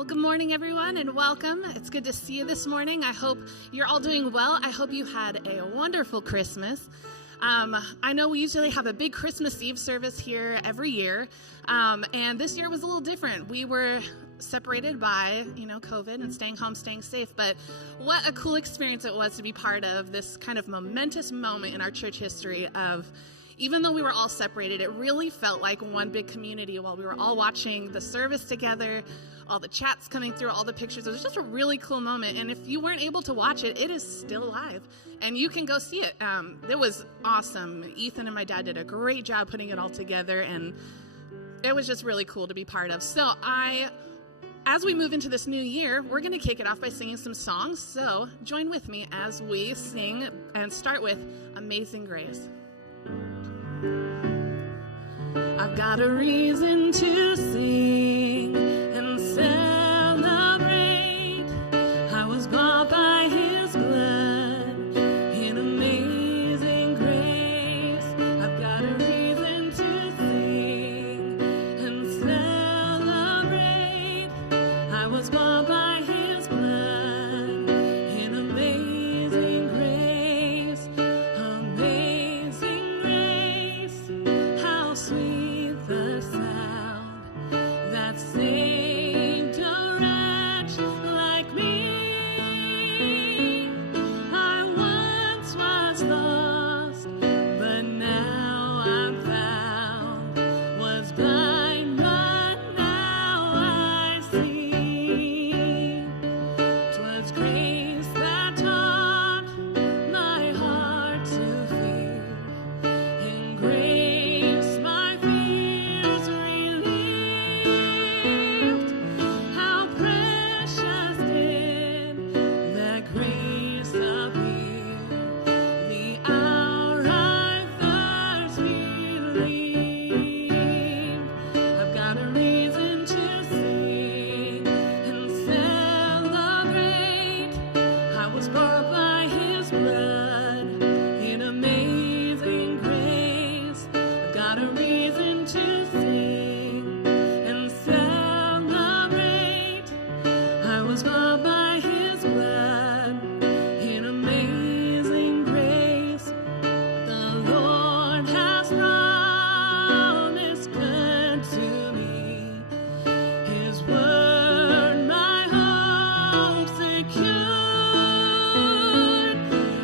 Well, good morning, everyone, and welcome. It's good to see you this morning. I hope you're all doing well. I hope you had a wonderful Christmas. I know we usually have a big Christmas Eve service here every year, and this year was a little different. We were separated by, COVID and staying home, staying safe, but what a cool experience it was to be part of this kind of momentous moment in our church history of, even though we were all separated, it really felt like one big community while we were all watching the service together, all the chats coming through, all the pictures. It was just a really cool moment. And if you weren't able to watch it, it is still live and you can go see it. It was awesome. Ethan and my dad did a great job putting it all together, and it was just really cool to be part of. So as we move into this new year, we're going to kick it off by singing some songs. So join with me as we sing and start with Amazing Grace. I've got a reason to sing and celebrate. I was bought by his blood in amazing grace. I've got a reason to sing and celebrate. I was bought by his blood in amazing grace. Amazing grace, how sweet the sound that saved a wretch like me. I once was lost, but now I'm found. Was blind, but now I see. 'Twas grace that taught my heart to fear, and grace my fears relieved. How precious did that grace appear, the hour I first believed. I've got a reason to sing and celebrate. I was bought by his blood in amazing grace. I've got a reason to sing and celebrate. I was bought by his blood in amazing grace. The Lord has promised good to me. His word my hope secured.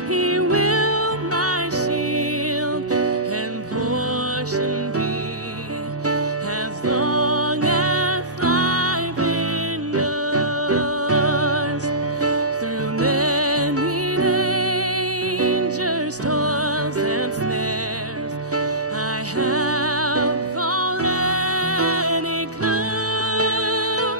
He will my shield and portion be, as long as life endures. Through many dangers, toils, and snares, I have already come.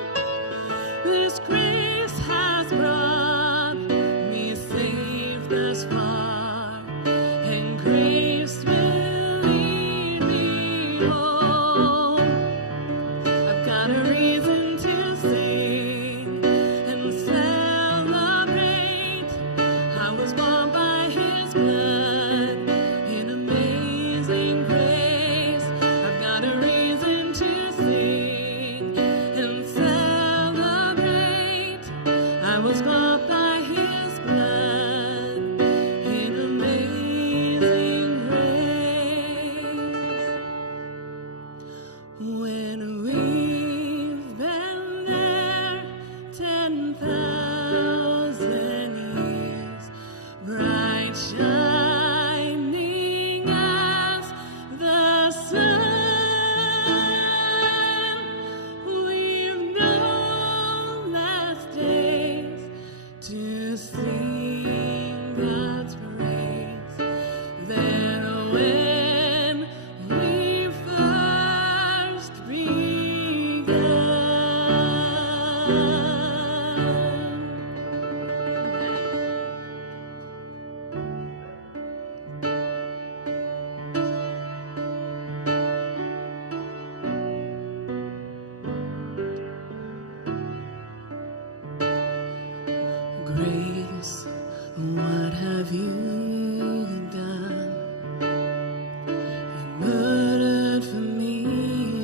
This grace has brought me safe thus far, and grace will lead me home. I've got a reason to sing and celebrate. I was bought by his blood in amazing grace. I've got a reason to sing and celebrate. I was bought by his blood in amazing grace. When we've been there 10,000 years, bright shining as the sun, we've no less days to sing God's praise than when we first began. Grace, what have you done? You murdered for me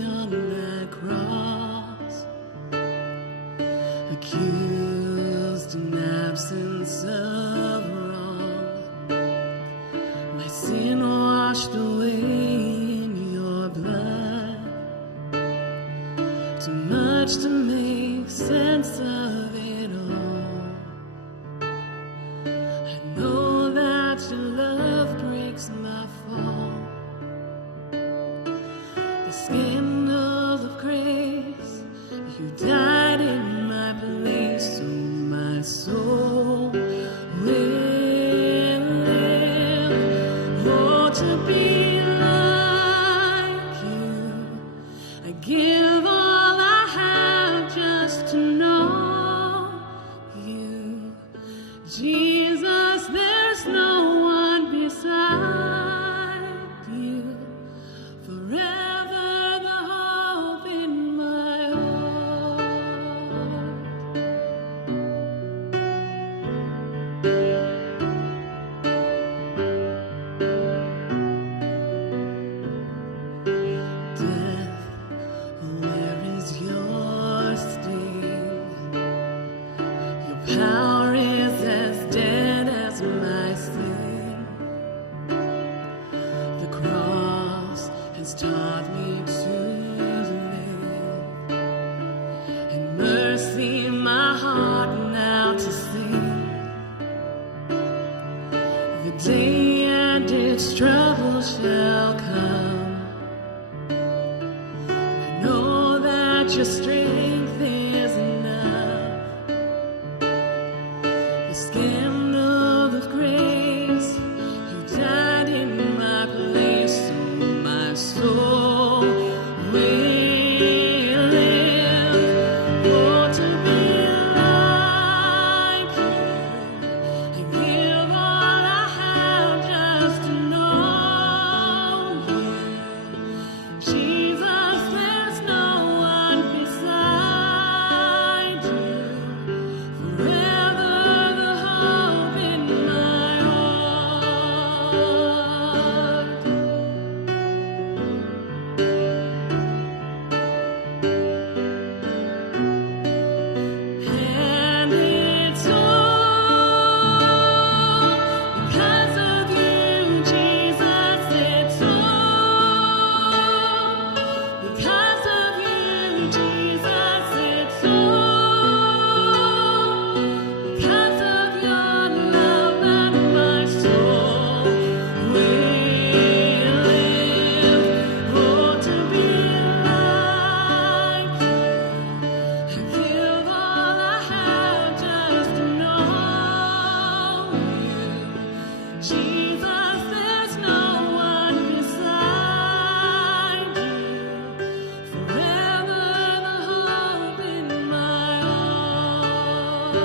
on that cross. Accused in absence of wrong, my sin washed away in your blood. Too much to make sense of it all. I know that your love breaks my fall. The scandal of grace, you died in my place, so my soul will live. Oh, to be like you, I give all I have just to know you. Jesus, there's no one beside you. Forever the hope in my heart. Death, where is your sting? Your power is as dead as my sin. The cross has taught me to live, and mercy my heart now to sing. The day and its trouble shall come. I know that your strength is enough. The scandal of grace, you died in my place, so my soul will live. Oh, to be like you, I give all I have just to know you. Jesus, there's no one beside you. Forever the hope in my heart. And it's all because of you, Jesus. It's all because of you, Jesus. It's all because of your love that my soul will live. Oh, to be like you, I give all I have just to know you. Jesus, there's no one beside you. Forever the hope in my heart.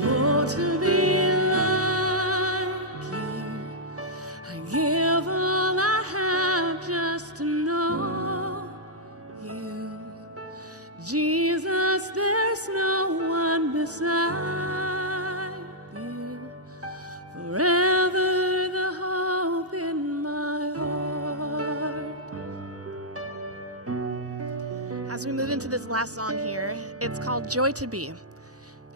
Oh, to be like you, I give all I have just to know you. Jesus, there's no one beside you. Forever the hope in my heart. As we move into this last song here, it's called Joy to Be.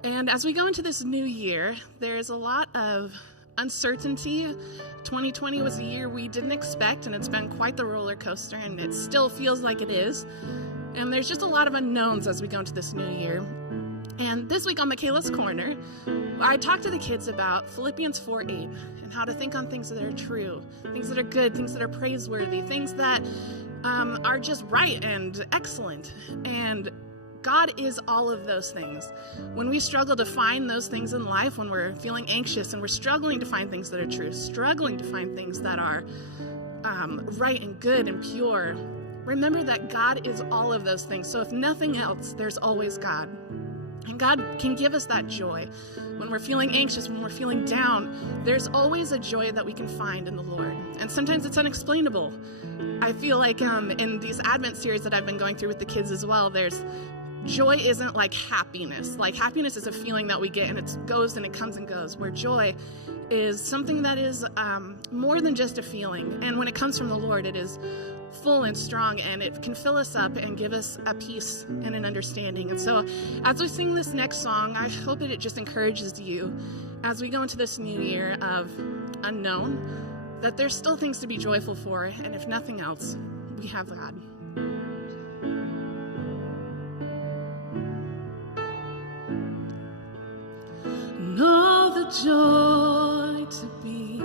And as we go into this new year, there's a lot of uncertainty. 2020 was a year we didn't expect, and it's been quite the roller coaster, and it still feels like it is. And there's just a lot of unknowns as we go into this new year. And this week on Michaela's Corner, I talked to the kids about Philippians 4:8 and how to think on things that are true, things that are good, things that are praiseworthy, things that are just right and excellent. And God is all of those things. When we struggle to find those things in life, when we're feeling anxious and we're struggling to find things that are true, struggling to find things that are right and good and pure, remember that God is all of those things. So if nothing else, there's always God. And God can give us that joy. When we're feeling anxious, when we're feeling down, there's always a joy that we can find in the Lord. And sometimes it's unexplainable. I feel like in these Advent series that I've been going through with the kids as well, there's joy isn't like happiness. Like happiness is a feeling that we get and it goes and it comes and goes, where joy is something that is more than just a feeling. And when it comes from the Lord, it is full and strong, and it can fill us up and give us a peace and an understanding. And so as we sing this next song, I hope that it just encourages you as we go into this new year of unknown, that there's still things to be joyful for, and if nothing else, we have God. Know the joy to be,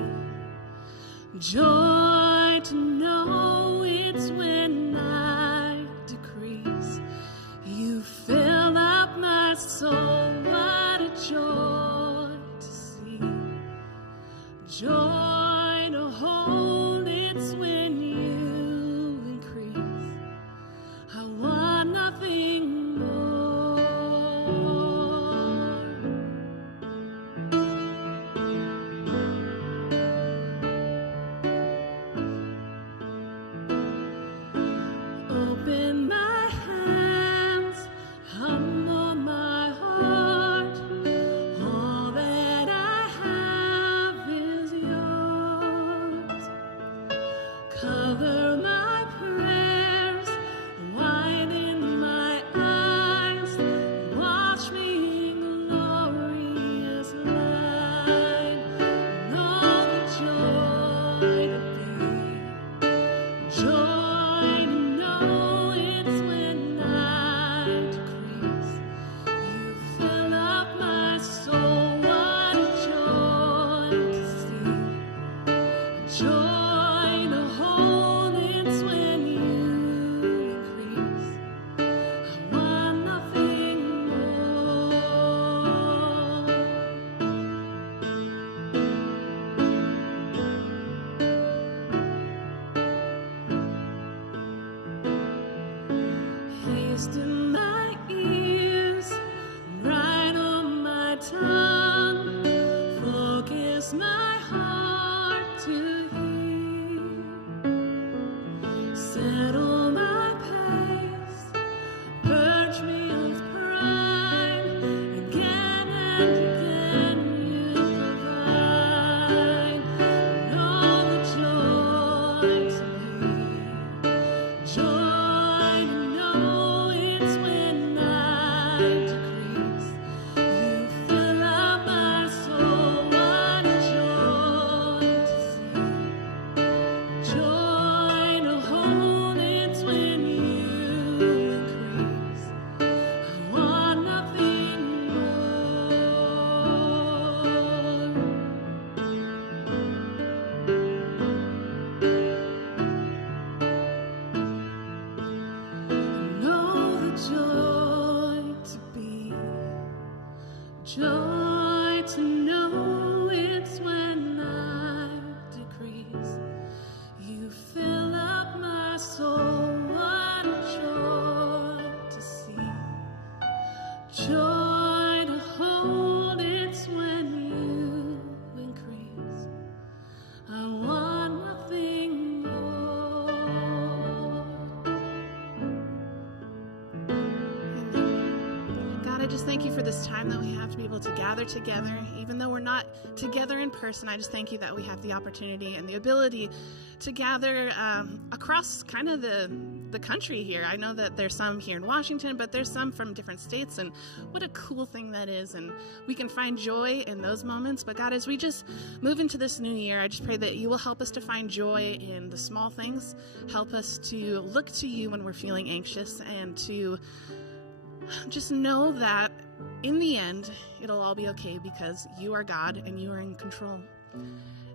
joy to know it's when I decrease. You fill up my soul, what a joy to see. Joy to hold, it's when you increase. I want nothing more. Open my hands, humble my heart. All that I have is yours. Cover my prayers, widen my eyes. Watch me in glorious light. Know the joy to be, joy to know it's when I decrease. You fill up my soul, what a joy to see. Joy to hold, it's when you increase. I want nothing more. Hasten my ears, right on my tongue. Focus my heart to hear. Settle my pace, purge me of pride. Again and again you provide. Know the joy to be, joy to know it's when I decrease. You fill up my soul, what a joy to see. Joy to hold, it's when you increase. I want nothing more. Know the joy to be, joy to know it's when I decrease. You fill up my soul, what a joy to see. Joy to hold, it's when you increase. I want nothing more. God, I just thank you for this time that we have to be able to gather together. Even though we're not together in person, I just thank you that we have the opportunity and the ability to gather across kind of the country here. I know that there's some here in Washington, but there's some from different states, and what a cool thing that is. And we can find joy in those moments. But God, as we just move into this new year, I just pray that you will help us to find joy in the small things. Help us to look to you when we're feeling anxious, and to just know that in the end, it'll all be okay because you are God and you are in control.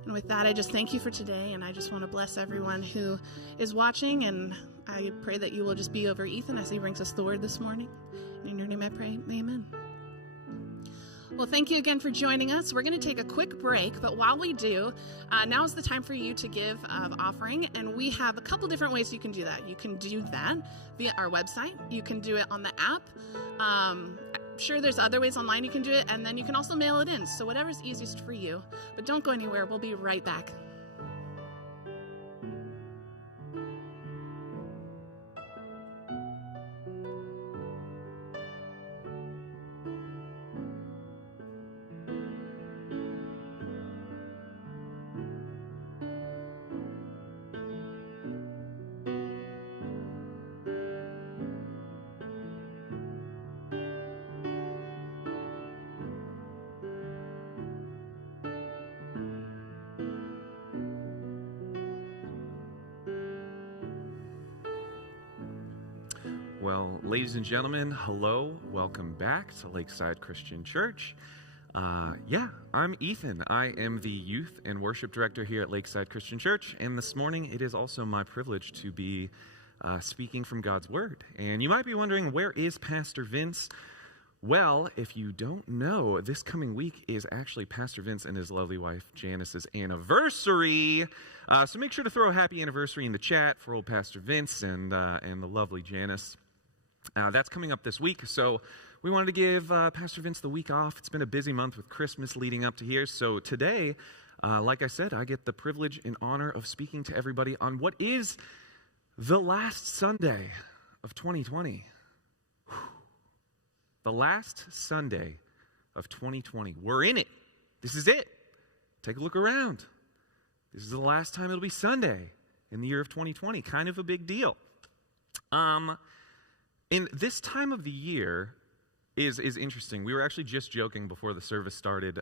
And with that, I just thank you for today, and I just want to bless everyone who is watching, and I pray that you will just be over Ethan as he brings us the word this morning. In your name I pray, amen. Well, thank you again for joining us. We're going to take a quick break, but while we do, now is the time for you to give offering, and we have a couple different ways you can do that. You can do that via our website. You can do it on the app. I'm sure there's other ways online you can do it, and then you can also mail it in. So whatever's easiest for you, but don't go anywhere. We'll be right back. Well, ladies and gentlemen, hello. Welcome back to Lakeside Christian Church. I'm Ethan. I am the youth and worship director here at Lakeside Christian Church, and this morning it is also my privilege to be speaking from God's Word. And you might be wondering, where is Pastor Vince? Well, if you don't know, this coming week is actually Pastor Vince and his lovely wife Janice's anniversary. So make sure to throw a happy anniversary in the chat for old Pastor Vince and the lovely Janice. That's coming up this week, so we wanted to give Pastor Vince the week off. It's been a busy month with Christmas leading up to here, so today, like I said, I get the privilege and honor of speaking to everybody on what is the last Sunday of 2020. The last Sunday of 2020. We're in it. This is it. Take a look around. This is the last time it'll be Sunday in the year of 2020. Kind of a big deal. And this time of the year is interesting. We were actually just joking before the service started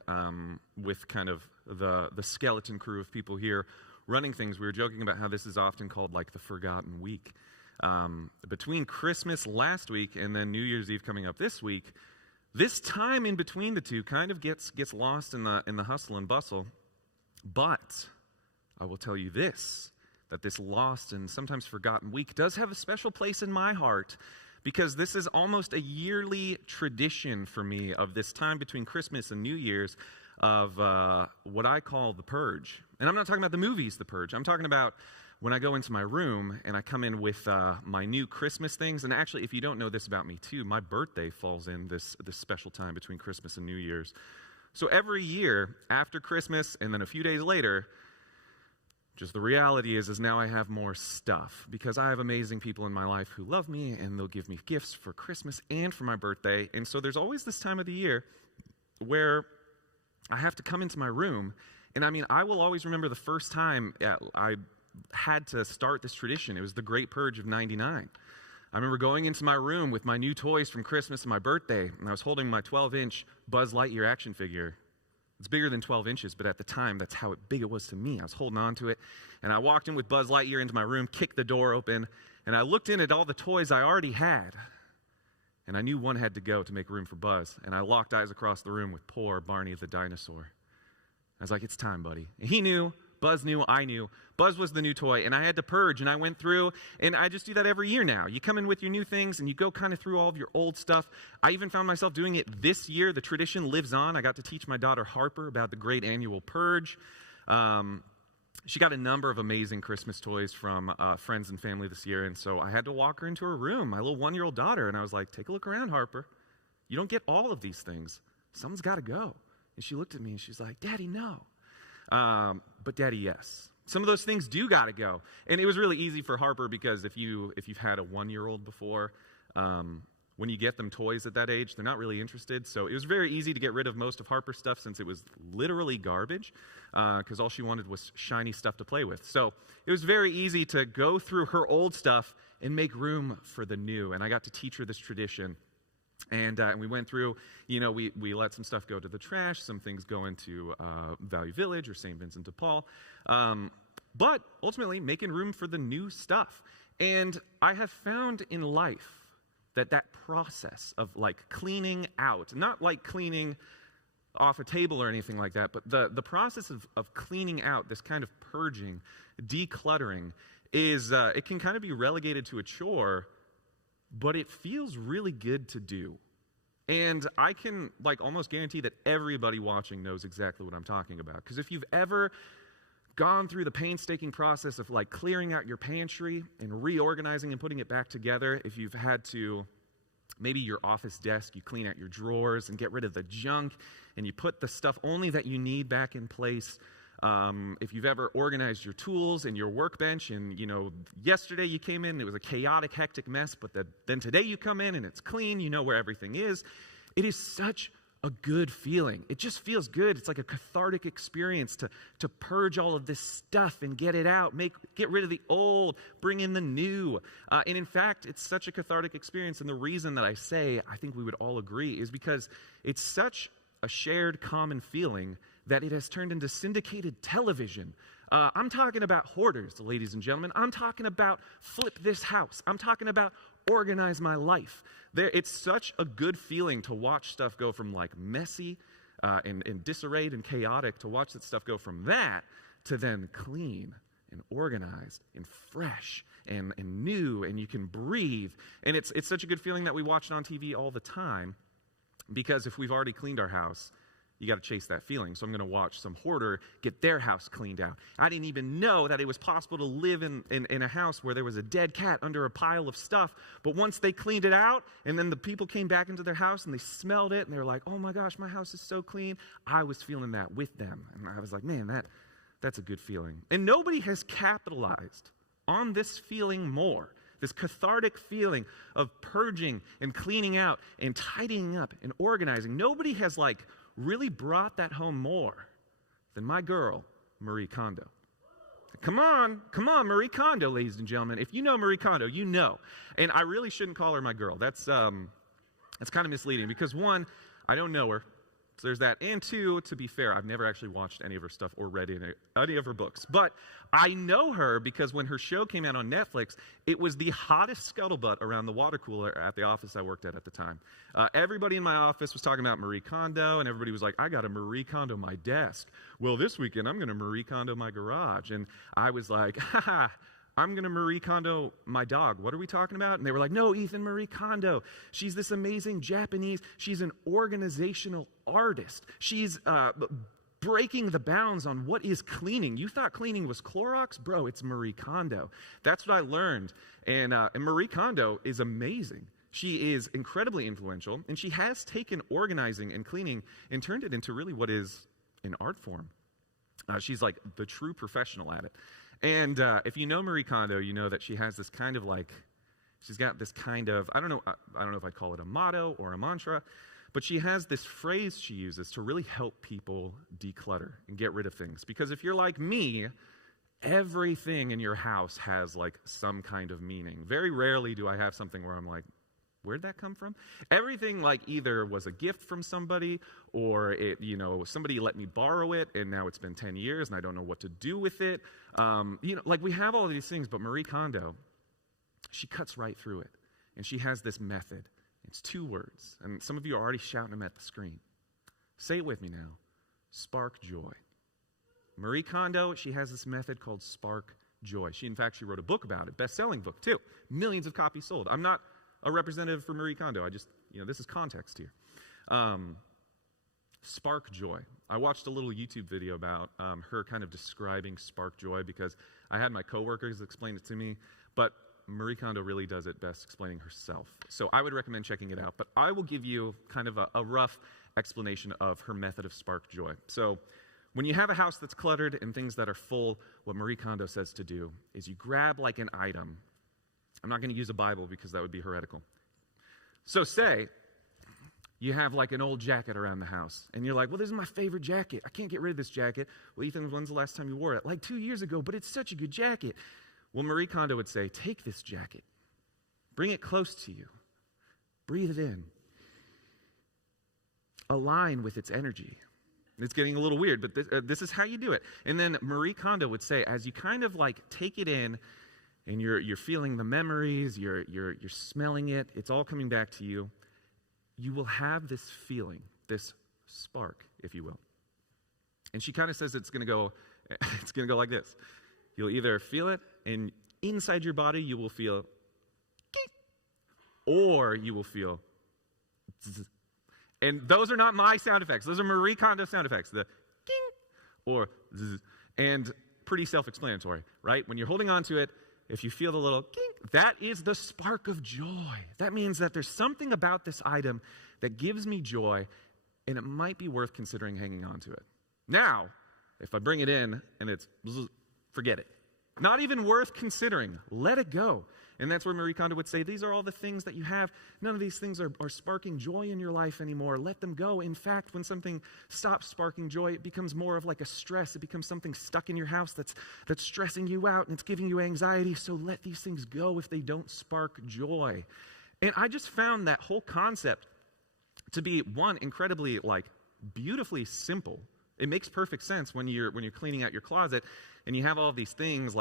with kind of the skeleton crew of people here running things. We were joking about how this is often called like the forgotten week. Between Christmas last week and then New Year's Eve coming up this week, this time in between the two kind of gets lost in the hustle and bustle. But I will tell you this, that this lost and sometimes forgotten week does have a special place in my heart, because this is almost a yearly tradition for me of this time between Christmas and New Year's of what I call the purge. And I'm not talking about the movies, The Purge. I'm talking about when I go into my room and I come in with my new Christmas things. And actually, if you don't know this about me too, my birthday falls in this special time between Christmas and New Year's. So every year after Christmas and then a few days later, just the reality is now I have more stuff, because I have amazing people in my life who love me and they'll give me gifts for Christmas and for my birthday. And so there's always this time of the year where I have to come into my room. And I mean, I will always remember the first time I had to start this tradition. It was the Great Purge of '99. I remember going into my room with my new toys from Christmas and my birthday, and I was holding my 12-inch Buzz Lightyear action figure. It's bigger than 12 inches, but at the time, that's how big it was to me. I was holding on to it, and I walked in with Buzz Lightyear into my room, kicked the door open, and I looked in at all the toys I already had, and I knew one had to go to make room for Buzz, and I locked eyes across the room with poor Barney the dinosaur. I was like, it's time, buddy. And he knew, Buzz knew, I knew. Buzz was the new toy, and I had to purge, and I went through, and I just do that every year now. You come in with your new things, and you go kind of through all of your old stuff. I even found myself doing it this year. The tradition lives on. I got to teach my daughter Harper about the great annual purge. She got a number of amazing Christmas toys from friends and family this year, and so I had to walk her into her room, my little 1-year-old daughter, and I was like, take a look around, Harper. You don't get all of these things. Someone's got to go. And she looked at me, and she's like, Daddy, no. But Daddy, yes. Some of those things do got to go. And it was really easy for Harper, because if you've had a 1-year-old before, when you get them toys at that age, they're not really interested. So it was very easy to get rid of most of Harper's stuff, since it was literally garbage, because all she wanted was shiny stuff to play with. So it was very easy to go through her old stuff and make room for the new. And I got to teach her this tradition. And we went through, we let some stuff go to the trash, some things go into Value Village or St. Vincent de Paul, but ultimately making room for the new stuff. And I have found in life that process of like cleaning out, not like cleaning off a table or anything like that, but the process of cleaning out, this kind of purging, decluttering, is it can kind of be relegated to a chore, but it feels really good to do. And I can almost guarantee that everybody watching knows exactly what I'm talking about. Because if you've ever gone through the painstaking process of clearing out your pantry and reorganizing and putting it back together, if you've had to, maybe your office desk, you clean out your drawers and get rid of the junk, and you put the stuff only that you need back in place. If you've ever organized your tools and your workbench, and yesterday you came in and it was a chaotic, hectic mess, but then today you come in and it's clean, you know where everything is. It is such a good feeling. It just feels good. It's like a cathartic experience to purge all of this stuff and get it out, get rid of the old, bring in the new. And in fact, it's such a cathartic experience. And the reason that I say I think we would all agree is because it's such a shared common feeling that it has turned into syndicated television. I'm talking about Hoarders, ladies and gentlemen. I'm talking about Flip This House. I'm talking about organize my life. It's such a good feeling to watch stuff go from like messy and disarrayed and chaotic, to watch that stuff go from that to then clean and organized and fresh and new, and you can breathe. And it's such a good feeling that we watch it on TV all the time, because if we've already cleaned our house, you got to chase that feeling. So I'm going to watch some hoarder get their house cleaned out. I didn't even know that it was possible to live in a house where there was a dead cat under a pile of stuff. But once they cleaned it out, and then the people came back into their house and they smelled it, and they were like, oh my gosh, my house is so clean. I was feeling that with them. And I was like, man, that's a good feeling. And nobody has capitalized on this feeling more. This cathartic feeling of purging and cleaning out and tidying up and organizing. Nobody has really brought that home more than my girl, Marie Kondo. Come on, Marie Kondo, ladies and gentlemen. If you know Marie Kondo, you know. And I really shouldn't call her my girl. That's kind of misleading, because one, I don't know her. So there's that. And two, to be fair, I've never actually watched any of her stuff or read any of her books. But I know her because when her show came out on Netflix, it was the hottest scuttlebutt around the water cooler at the office I worked at the time. Everybody in my office was talking about Marie Kondo, and everybody was like, I got to Marie Kondo my desk. Well, this weekend I'm going to Marie Kondo my garage. And I was like, haha, I'm going to Marie Kondo my dog. What are we talking about? And they were like, no, Ethan, Marie Kondo. She's this amazing Japanese. She's an organizational artist. She's breaking the bounds on what is cleaning. You thought cleaning was Clorox? Bro, it's Marie Kondo. That's what I learned. And Marie Kondo is amazing. She is incredibly influential, and she has taken organizing and cleaning and turned it into really what is an art form. She's like the true professional at it. And if you know Marie Kondo, you know that she has this kind of she's got this kind of, I don't know if I'd call it a motto or a mantra, but she has this phrase she uses to really help people declutter and get rid of things. Because if you're like me, everything in your house has some kind of meaning. Very rarely do I have something where I'm like, where'd that come from? Everything either was a gift from somebody, or somebody let me borrow it and now it's been 10 years and I don't know what to do with it. We have all of these things, but Marie Kondo, she cuts right through it. And she has this method. It's 2 words. And some of you are already shouting them at the screen. Say it with me now. Spark joy. Marie Kondo, she has this method called Spark Joy. She wrote a book about it. Best-selling book, too. Millions of copies sold. I'm not a representative for Marie Kondo. This is context here. Spark joy. I watched a little YouTube video about her kind of describing spark joy, because I had my coworkers explain it to me, but Marie Kondo really does it best explaining herself. So I would recommend checking it out, but I will give you kind of a rough explanation of her method of spark joy. So when you have a house that's cluttered and things that are full, what Marie Kondo says to do is you grab an item. I'm not going to use a Bible because that would be heretical. So say you have an old jacket around the house, and you're like, well, this is my favorite jacket. I can't get rid of this jacket. Well, Ethan, when's the last time you wore it? 2 years ago, but it's such a good jacket. Well, Marie Kondo would say, take this jacket, bring it close to you, breathe it in, align with its energy. It's getting a little weird, but this is how you do it. And then Marie Kondo would say, as you kind of take it in, and you're feeling the memories, you're smelling it, it's all coming back to you, you will have this feeling, this spark, if you will. And she kind of says it's going to go like this. You'll either feel it, and inside your body you will feel, or you will feel, and those are not my sound effects. Those are Marie Kondo sound effects. The or and pretty self-explanatory, right? When you're holding on to it, if you feel the little kink, that is the spark of joy. That means that there's something about this item that gives me joy, and it might be worth considering hanging on to it. Now, if I bring it in and it's, forget it. Not even worth considering. Let it go. And that's where Marie Kondo would say, these are all the things that you have. None of these things are sparking joy in your life anymore. Let them go. In fact, when something stops sparking joy, it becomes more of a stress. It becomes something stuck in your house that's stressing you out, and it's giving you anxiety. So let these things go if they don't spark joy. And I just found that whole concept to be, one, incredibly beautifully simple. It makes perfect sense when you're cleaning out your closet and you have all these things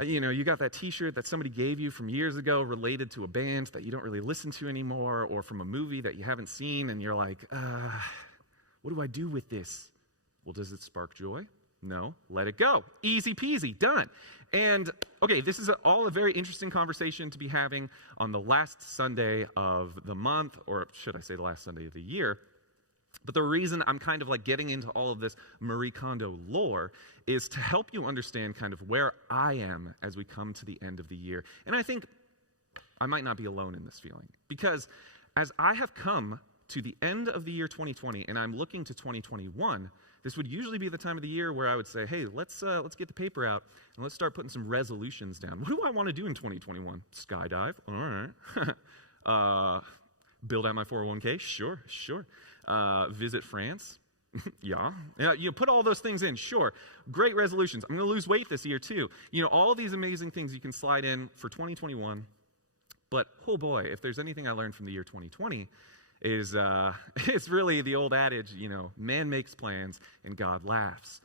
You got that t-shirt that somebody gave you from years ago related to a band that you don't really listen to anymore, or from a movie that you haven't seen, and you're like, what do I do with this? Well, does it spark joy? No, let it go. Easy peasy, done. And okay, this is all a very interesting conversation to be having on the last Sunday of the month, or should I say the last Sunday of the year. But the reason I'm kind of like getting into all of this Marie Kondo lore is to help you understand kind of where I am as we come to the end of the year. And I think I might not be alone in this feeling, because as I have come to the end of the year 2020 and I'm looking to 2021, this would usually be the time of the year where I would say, hey, let's get the paper out and let's start putting some resolutions down. What do I want to do in 2021? Skydive? All right. Build out my 401k? Sure. Visit France? Yeah. Put all those things in. Sure. Great resolutions. I'm going to lose weight this year too. All these amazing things you can slide in for 2021. But, oh boy, if there's anything I learned from the year 2020 is it's really the old adage, man makes plans and God laughs.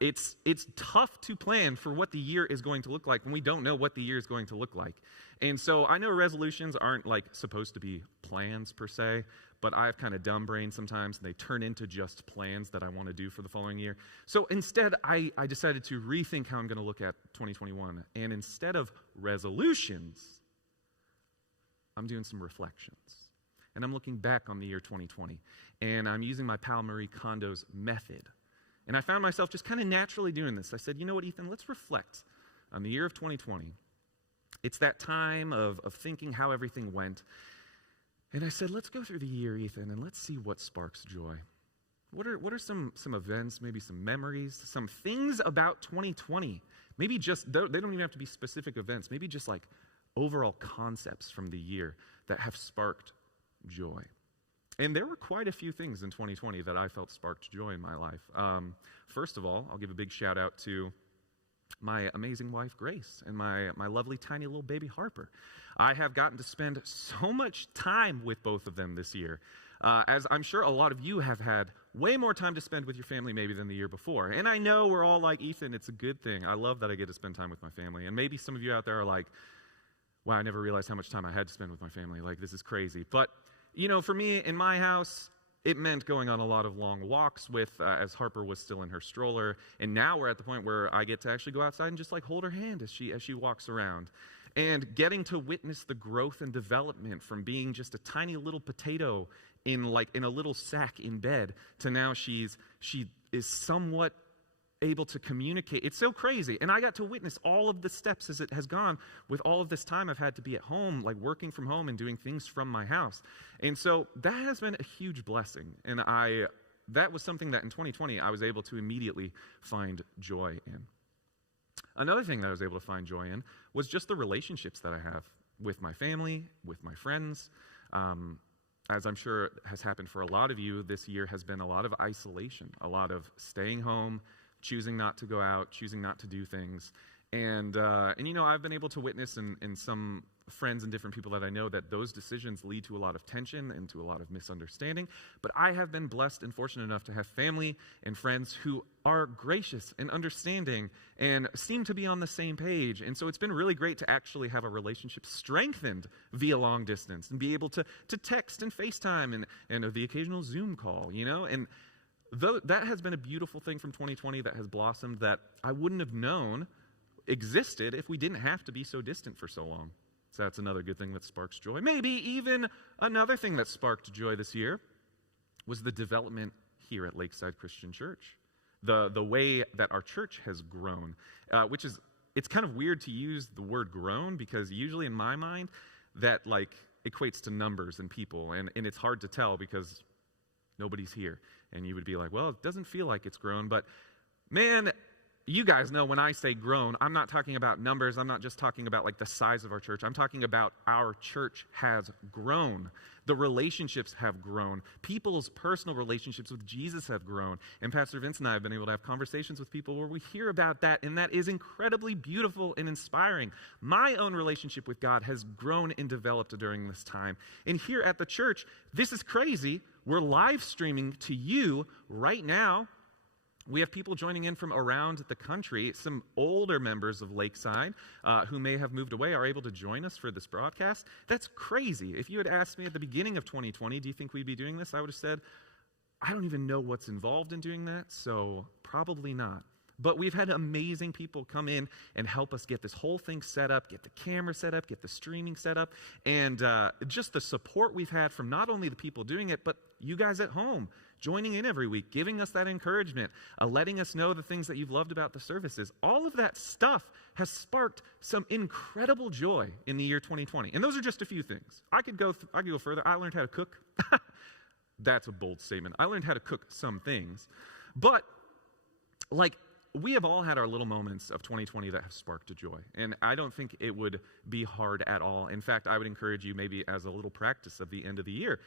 It's tough to plan for what the year is going to look like when we don't know what the year is going to look like. And so I know resolutions aren't like supposed to be plans per se, but I have kind of dumb brain sometimes, and they turn into just plans that I want to do for the following year. So instead, I decided to rethink how I'm going to look at 2021. And instead of resolutions, I'm doing some reflections. And I'm looking back on the year 2020. And I'm using my pal Marie Kondo's method. And I found myself just kind of naturally doing this. I said, you know what, Ethan, let's reflect on the year of 2020. It's that time of thinking how everything went. And I said, let's go through the year, Ethan, and let's see what sparks joy. What are some events, maybe some memories, some things about 2020? Maybe just, they don't even have to be specific events, maybe just like overall concepts from the year that have sparked joy. And there were quite a few things in 2020 that I felt sparked joy in my life. First of all, I'll give a big shout out to my amazing wife, Grace, and my lovely tiny little baby, Harper. I have gotten to spend so much time with both of them this year, as I'm sure a lot of you have had way more time to spend with your family maybe than the year before. And I know we're all like, Ethan, it's a good thing. I love that I get to spend time with my family. And maybe some of you out there are like, wow, I never realized how much time I had to spend with my family. Like, this is crazy. But for me, in my house, it meant going on a lot of long walks with, as Harper was still in her stroller. And now we're at the point where I get to actually go outside and just like hold her hand as she walks around. And getting to witness the growth and development from being just a tiny little potato in a little sack in bed to now she is somewhat able to communicate. It's so crazy. And I got to witness all of the steps as it has gone with all of this time I've had to be at home, like working from home and doing things from my house. And so that has been a huge blessing. And that was something that in 2020 I was able to immediately find joy in. Another thing that I was able to find joy in was just the relationships that I have with my family, with my friends. As I'm sure has happened for a lot of you, this year has been a lot of isolation, a lot of staying home, choosing not to go out, choosing not to do things. And I've been able to witness in some friends and different people that I know that those decisions lead to a lot of tension and to a lot of misunderstanding. But I have been blessed and fortunate enough to have family and friends who are gracious and understanding and seem to be on the same page. And so it's been really great to actually have a relationship strengthened via long distance and be able to text and FaceTime and the occasional Zoom call, And that has been a beautiful thing from 2020 that has blossomed that I wouldn't have known existed if we didn't have to be so distant for so long. So that's another good thing that sparks joy. Maybe even another thing that sparked joy this year was the development here at Lakeside Christian Church. The way that our church has grown, it's kind of weird to use the word grown because usually in my mind that equates to numbers and people, and it's hard to tell because nobody's here. And you would be like, well, it doesn't feel like it's grown. But man, you guys know when I say grown, I'm not talking about numbers. I'm not just talking about the size of our church. I'm talking about our church has grown. The relationships have grown. People's personal relationships with Jesus have grown. And Pastor Vince and I have been able to have conversations with people where we hear about that, and that is incredibly beautiful and inspiring. My own relationship with God has grown and developed during this time. And here at the church, this is crazy. We're live streaming to you right now. We have people joining in from around the country. Some older members of Lakeside who may have moved away are able to join us for this broadcast. That's crazy. If you had asked me at the beginning of 2020, do you think we'd be doing this? I would have said, I don't even know what's involved in doing that, so probably not. But we've had amazing people come in and help us get this whole thing set up, get the camera set up, get the streaming set up, and just the support we've had from not only the people doing it, but you guys at home joining in every week, giving us that encouragement, letting us know the things that you've loved about the services. All of that stuff has sparked some incredible joy in the year 2020. And those are just a few things. I could go further. I learned how to cook. That's a bold statement. I learned how to cook some things. But, we have all had our little moments of 2020 that have sparked a joy. And I don't think it would be hard at all. In fact, I would encourage you maybe as a little practice of the end of the year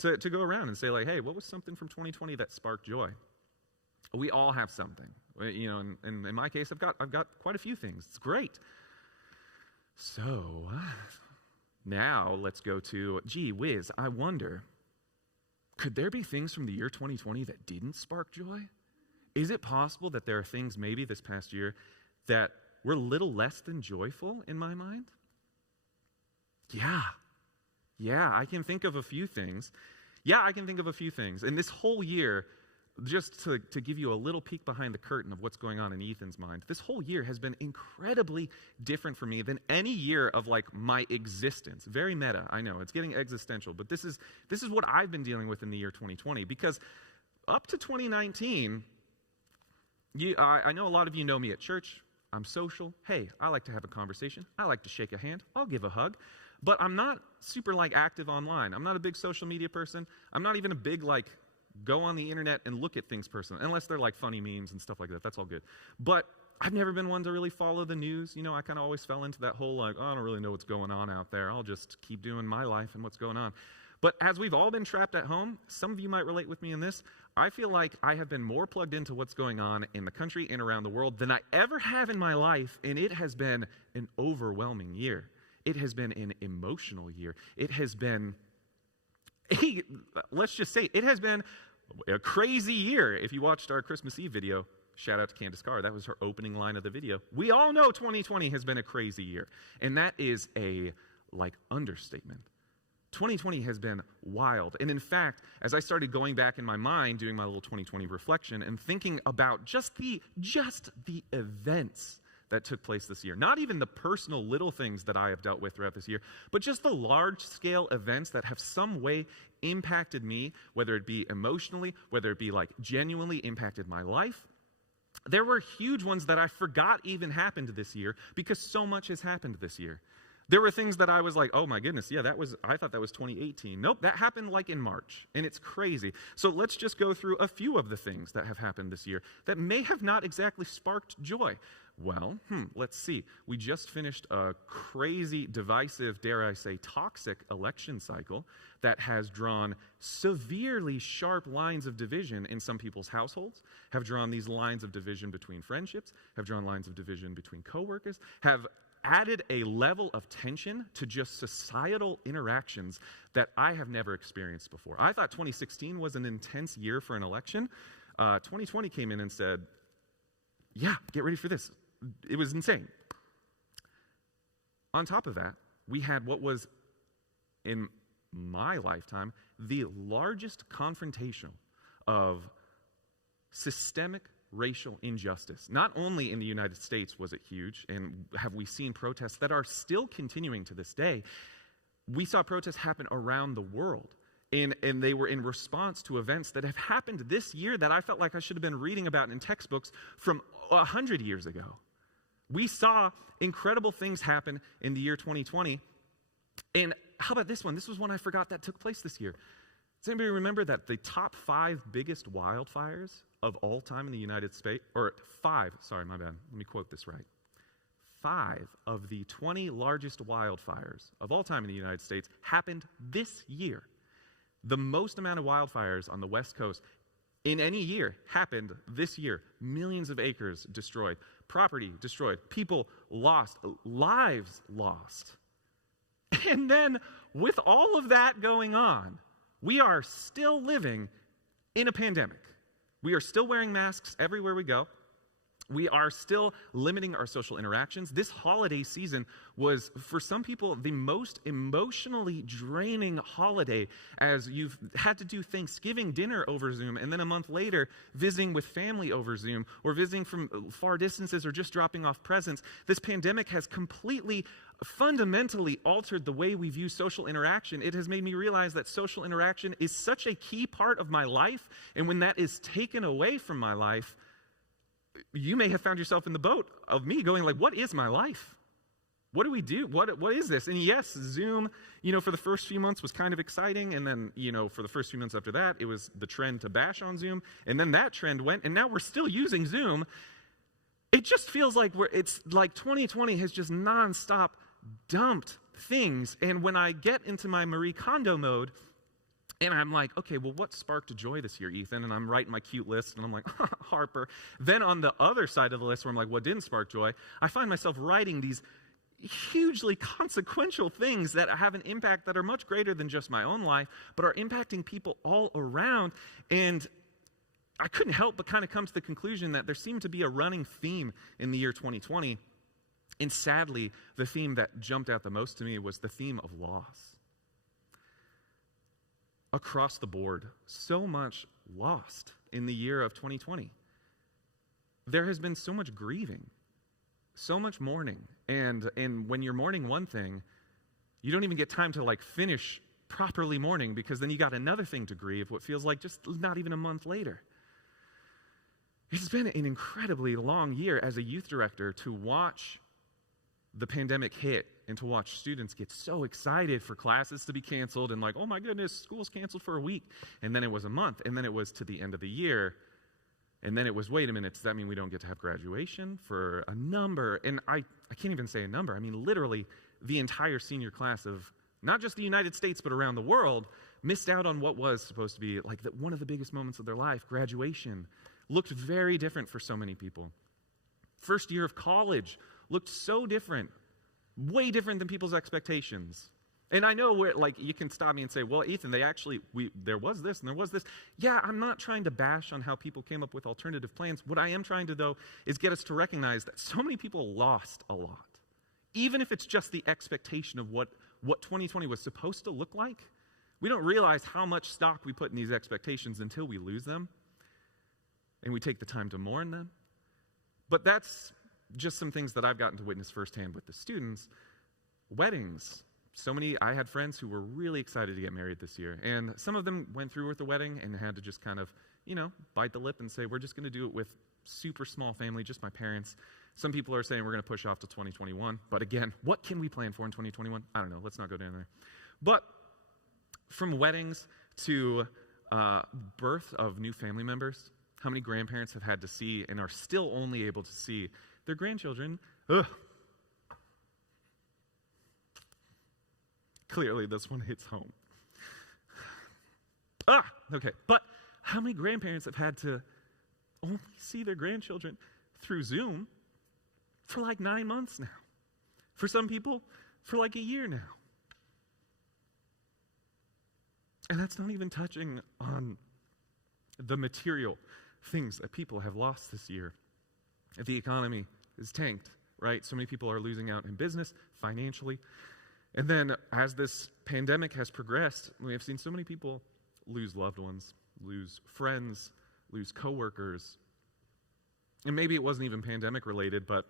to go around and say, hey, what was something from 2020 that sparked joy? We all have something. And in my case, I've got quite a few things. It's great. So now let's go to, gee whiz, I wonder, could there be things from the year 2020 that didn't spark joy? Is it possible that there are things maybe this past year that were a little less than joyful in my mind? Yeah, I can think of a few things. And this whole year, just to give you a little peek behind the curtain of what's going on in Ethan's mind, this whole year has been incredibly different for me than any year of my existence. Very meta, I know, it's getting existential, but this is what I've been dealing with in the year 2020, because up to 2019, I know a lot of you know me at church. I'm social. Hey, I like to have a conversation. I like to shake a hand. I'll give a hug. But I'm not super active online. I'm not a big social media person. I'm not even a big go on the internet and look at things person, unless they're funny memes and stuff like that. That's all good. But I've never been one to really follow the news. I kind of always fell into that whole I don't really know what's going on out there. I'll just keep doing my life and what's going on. But as we've all been trapped at home, some of you might relate with me in this, I feel like I have been more plugged into what's going on in the country and around the world than I ever have in my life, and it has been an overwhelming year. It has been an emotional year. It has been, let's just say, it has been a crazy year. If you watched our Christmas Eve video, shout out to Candace Carr, that was her opening line of the video. We all know 2020 has been a crazy year, and that is a understatement. 2020 has been wild. And in fact, as I started going back in my mind, doing my little 2020 reflection and thinking about just the events that took place this year, not even the personal little things that I have dealt with throughout this year, but just the large-scale events that have some way impacted me, whether it be emotionally, whether it be genuinely impacted my life. There were huge ones that I forgot even happened this year because so much has happened this year. There were things that I was oh my goodness, yeah, I thought that was 2018. Nope, that happened in March, and it's crazy. So let's just go through a few of the things that have happened this year that may have not exactly sparked joy. Well, let's see. We just finished a crazy, divisive, dare I say, toxic election cycle that has drawn severely sharp lines of division in some people's households, have drawn these lines of division between friendships, have drawn lines of division between coworkers, have added a level of tension to just societal interactions that I have never experienced before. I thought 2016 was an intense year for an election. 2020 came in and said, yeah, get ready for this. It was insane. On top of that, we had what was, in my lifetime, the largest confrontation of systemic racial injustice. Not only in the United States was it huge, and have we seen protests that are still continuing to this day, we saw protests happen around the world. And they were in response to events that have happened this year that I felt like I should have been reading about in textbooks from 100 years ago. We saw incredible things happen in the year 2020. And how about this one? This was one I forgot that took place this year. Does anybody remember that the top 5 biggest wildfires of all time in the United States, or 5, sorry, my bad, let me quote this right. 5 of the 20 largest wildfires of all time in the United States happened this year. The most amount of wildfires on the West Coast in any year happened this year. Millions of acres destroyed, property destroyed, people lost, lives lost. And then with all of that going on, we are still living in a pandemic. We are still wearing masks everywhere we go. We are still limiting our social interactions. This holiday season was, for some people, the most emotionally draining holiday, as you've had to do Thanksgiving dinner over Zoom, and then a month later, visiting with family over Zoom, or visiting from far distances, or just dropping off presents. This pandemic has completely, fundamentally altered the way we view social interaction. It has made me realize that social interaction is such a key part of my life, and when that is taken away from my life, you may have found yourself in the boat of me going like, what is my life? What do we do? What is this? And yes, Zoom, for the first few months was kind of exciting. And then, for the first few months after that, it was the trend to bash on Zoom. And then that trend went, and now we're still using Zoom. It just feels like it's like 2020 has just nonstop dumped things. And when I get into my Marie Kondo mode, and I'm like, okay, well, what sparked joy this year, Ethan? And I'm writing my cute list, and I'm like, Harper. Then on the other side of the list, where I'm like, what didn't spark joy? I find myself writing these hugely consequential things that have an impact that are much greater than just my own life, but are impacting people all around. And I couldn't help but kind of come to the conclusion that there seemed to be a running theme in the year 2020. And sadly, the theme that jumped out the most to me was the theme of loss. Across the board, so much lost in the year of 2020. There has been so much grieving, so much mourning, and when you're mourning one thing, you don't even get time to finish properly mourning, because then you got another thing to grieve, what feels like just not even a month later. It's been an incredibly long year as a youth director to watch the pandemic hit and to watch students get so excited for classes to be canceled and oh my goodness, school's canceled for a week. And then it was a month, and then it was to the end of the year. And then it was, wait a minute, does that mean we don't get to have graduation for a number? And I can't even say a number. I mean, literally the entire senior class of not just the United States, but around the world missed out on what was supposed to be one of the biggest moments of their life. Graduation looked very different for so many people. First year of college looked so different, way different than people's expectations. And I know where, you can stop me and say, well, Ethan, there was this and there was this. Yeah, I'm not trying to bash on how people came up with alternative plans. What I am trying to, though, is get us to recognize that so many people lost a lot. Even if it's just the expectation of what 2020 was supposed to look like, we don't realize how much stock we put in these expectations until we lose them and we take the time to mourn them. But that's just some things that I've gotten to witness firsthand with the students. Weddings. I had friends who were really excited to get married this year. And some of them went through with the wedding and had to just kind of, bite the lip and say, we're just going to do it with super small family, just my parents. Some people are saying we're going to push off to 2021. But again, what can we plan for in 2021? I don't know. Let's not go down there. But from weddings to birth of new family members, how many grandparents have had to see and are still only able to see their grandchildren? Clearly, this one hits home. Okay. But how many grandparents have had to only see their grandchildren through Zoom for 9 months now? For some people, for a year now. And that's not even touching on the material things that people have lost this year. The economy is tanked, right? So many people are losing out in business, financially. And then as this pandemic has progressed, we have seen so many people lose loved ones, lose friends, lose coworkers. And maybe it wasn't even pandemic related, but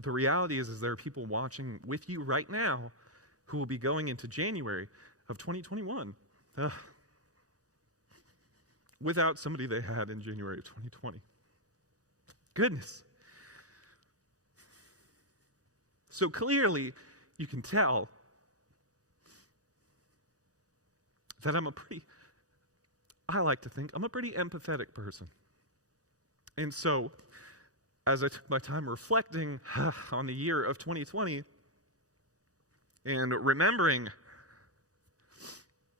the reality is there are people watching with you right now who will be going into January of 2021 without somebody they had in January of 2020. Goodness. So clearly, you can tell that I like to think I'm a pretty empathetic person. And so, as I took my time reflecting on the year of 2020 and remembering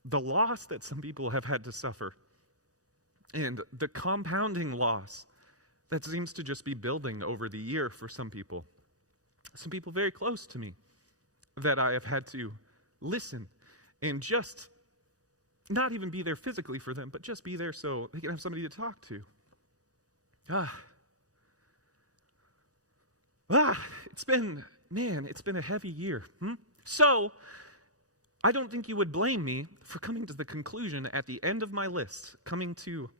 the loss that some people have had to suffer and the compounding loss that seems to just be building over the year for some people very close to me that I have had to listen and just not even be there physically for them, but just be there so they can have somebody to talk to. It's been a heavy year. So, I don't think you would blame me for coming to the conclusion at the end of my list, coming to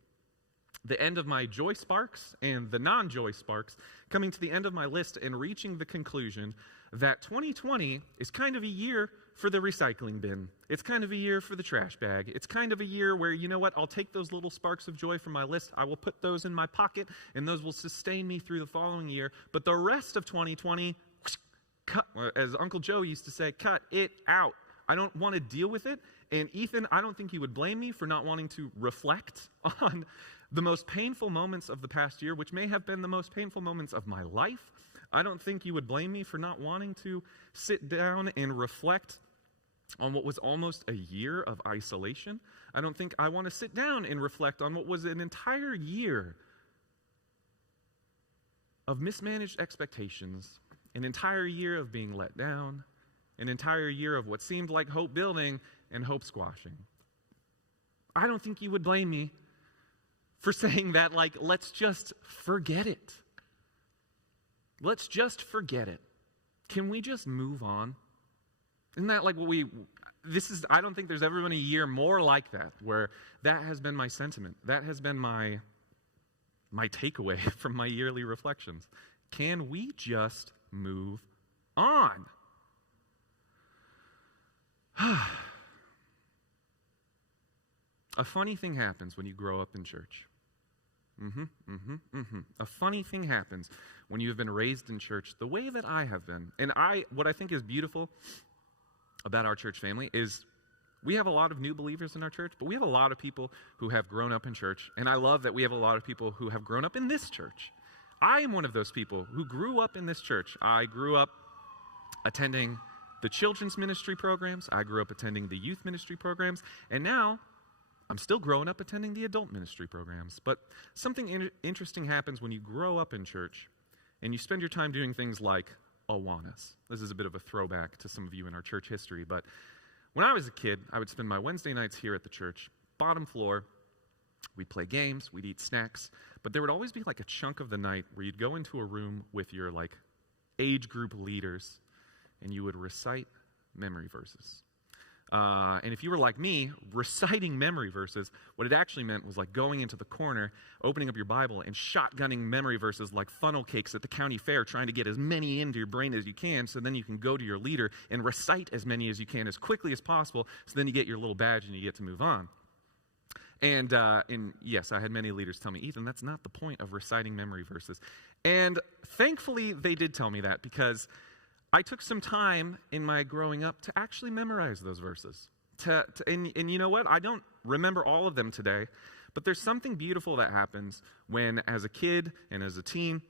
the end of my joy sparks and the non-joy sparks, coming to the end of my list and reaching the conclusion that 2020 is kind of a year for the recycling bin. It's kind of a year for the trash bag. It's kind of a year where, you know what, I'll take those little sparks of joy from my list, I will put those in my pocket, and those will sustain me through the following year. But the rest of 2020, cut, as Uncle Joe used to say, cut it out. I don't want to deal with it. And Ethan, I don't think you would blame me for not wanting to reflect on the most painful moments of the past year, which may have been the most painful moments of my life. I don't think you would blame me for not wanting to sit down and reflect on what was almost a year of isolation. I don't think I want to sit down and reflect on what was an entire year of mismanaged expectations, an entire year of being let down, an entire year of what seemed like hope building and hope squashing. I don't think you would blame me for saying that, like, let's just forget it. Let's just forget it. Can we just move on? Isn't that like what I don't think there's ever been a year more like that, where that has been my sentiment. That has been my takeaway from my yearly reflections. Can we just move on? A funny thing happens when you grow up in church. A funny thing happens when you have been raised in church the way that I have been. And what I think is beautiful about our church family is we have a lot of new believers in our church, but we have a lot of people who have grown up in church. And I love that we have a lot of people who have grown up in this church. I am one of those people who grew up in this church. I grew up attending the children's ministry programs. I grew up attending the youth ministry programs. And now I'm still growing up attending the adult ministry programs. But something interesting happens when you grow up in church and you spend your time doing things like Awanas. This is a bit of a throwback to some of you in our church history. But when I was a kid, I would spend my Wednesday nights here at the church, bottom floor. We'd play games, we'd eat snacks. But there would always be like a chunk of the night where you'd go into a room with your like age group leaders and you would recite memory verses. And if you were like me, reciting memory verses, what it actually meant was like going into the corner, opening up your Bible, and shotgunning memory verses like funnel cakes at the county fair, trying to get as many into your brain as you can, so then you can go to your leader and recite as many as you can as quickly as possible, so then you get your little badge and you get to move on. And yes, I had many leaders tell me, Ethan, that's not the point of reciting memory verses. And thankfully, they did tell me that, because I took some time in my growing up to actually memorize those verses. And you know what? I don't remember all of them today, but there's something beautiful that happens when, as a kid and as a teen,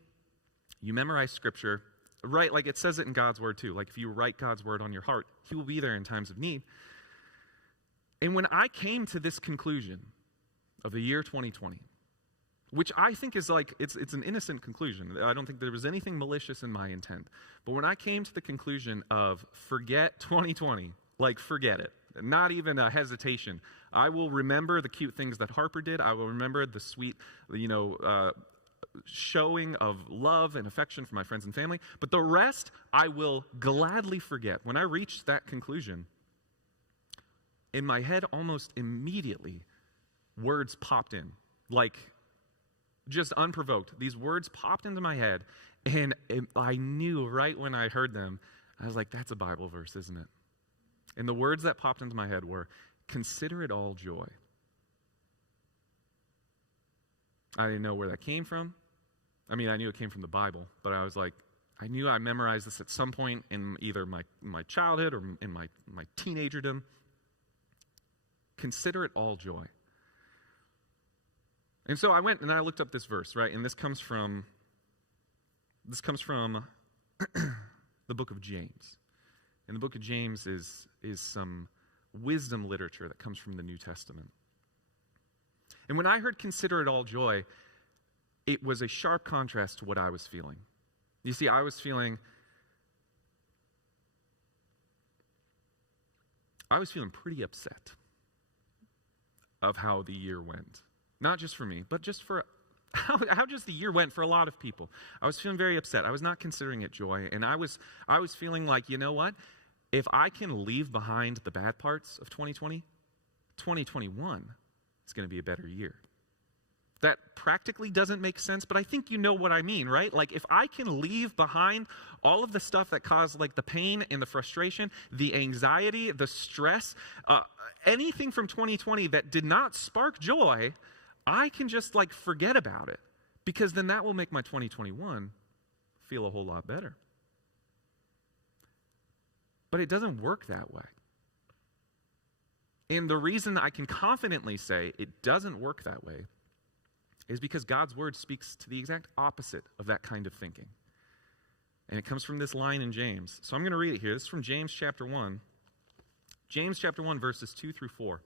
you memorize Scripture, right? Like it says it in God's Word too. Like if you write God's Word on your heart, He will be there in times of need. And when I came to this conclusion of the year 2020, which I think is like, it's an innocent conclusion. I don't think there was anything malicious in my intent. But when I came to the conclusion of forget 2020, like forget it, not even a hesitation. I will remember the cute things that Harper did. I will remember the sweet, showing of love and affection for my friends and family. But the rest, I will gladly forget. When I reached that conclusion, in my head almost immediately, words popped in. Like, just unprovoked. These words popped into my head, and I knew right when I heard them, I was like, that's a Bible verse, isn't it? And the words that popped into my head were, consider it all joy. I didn't know where that came from. I mean, I knew it came from the Bible, but I was like, I knew I memorized this at some point in either my childhood or in my teenagerdom. Consider it all joy. And so I went and I looked up this verse, right? And this comes from the book of James. And the book of James is some wisdom literature that comes from the New Testament. And when I heard consider it all joy, it was a sharp contrast to what I was feeling. You see, I was feeling pretty upset of how the year went. Not just for me, but just for how just the year went for a lot of people. I was feeling very upset. I was not considering it joy. And I was feeling like, you know what? If I can leave behind the bad parts of 2020, 2021 is going to be a better year. That practically doesn't make sense, but I think you know what I mean, right? Like if I can leave behind all of the stuff that caused like the pain and the frustration, the anxiety, the stress, anything from 2020 that did not spark joy, I can just like forget about it, because then that will make my 2021 feel a whole lot better. But it doesn't work that way. And the reason I can confidently say it doesn't work that way is because God's word speaks to the exact opposite of that kind of thinking. And it comes from this line in James. So I'm going to read it here. This is from James chapter 1. James chapter 1, verses 2 through 4.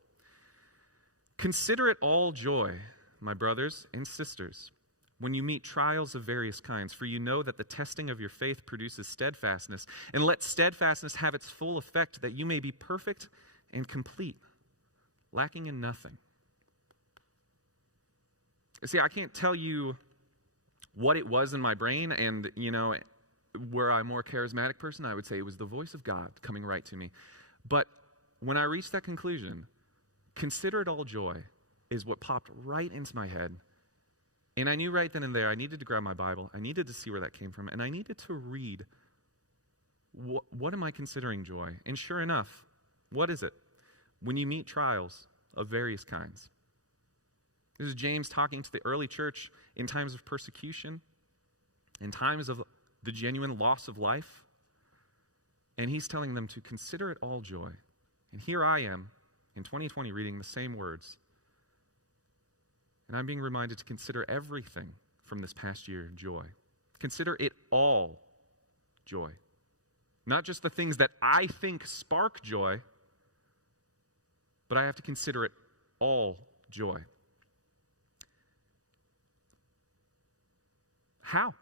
Consider it all joy, my brothers and sisters, when you meet trials of various kinds, for you know that the testing of your faith produces steadfastness. And let steadfastness have its full effect, that you may be perfect and complete, lacking in nothing. See, I can't tell you what it was in my brain, and, you know, were I a more charismatic person, I would say it was the voice of God coming right to me. But when I reached that conclusion, consider it all joy is what popped right into my head. And I knew right then and there I needed to grab my Bible. I needed to see where that came from. And I needed to read, what am I considering joy? And sure enough, what is it? When you meet trials of various kinds. This is James talking to the early church in times of persecution, in times of the genuine loss of life. And he's telling them to consider it all joy. And here I am in 2020 reading the same words. And I'm being reminded to consider everything from this past year joy. Consider it all joy. Not just the things that I think spark joy, but I have to consider it all joy. How,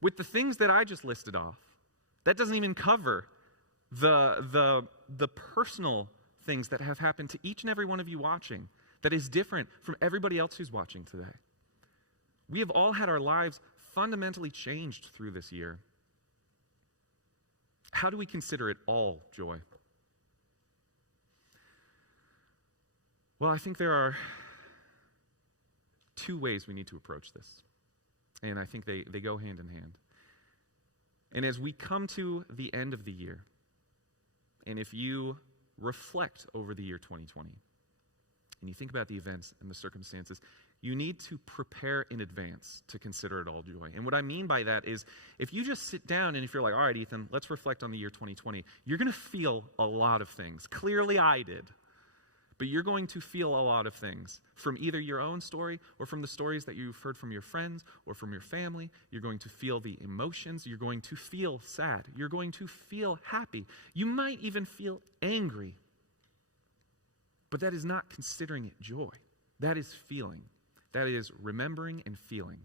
with the things that I just listed off, that doesn't even cover the personal things that have happened to each and every one of you watching that is different from everybody else who's watching today. We have all had our lives fundamentally changed through this year. How do we consider it all joy? Well, I think there are two ways we need to approach this. And I think they go hand in hand. And as we come to the end of the year, and if you reflect over the year 2020, and you think about the events and the circumstances, you need to prepare in advance to consider it all joy. And what I mean by that is, if you just sit down and if you're like, all right, Ethan, let's reflect on the year 2020, you're going to feel a lot of things. Clearly I did. But you're going to feel a lot of things from either your own story or from the stories that you've heard from your friends or from your family. You're going to feel the emotions. You're going to feel sad. You're going to feel happy. You might even feel angry. But that is not considering it joy. That is feeling. That is remembering and feeling.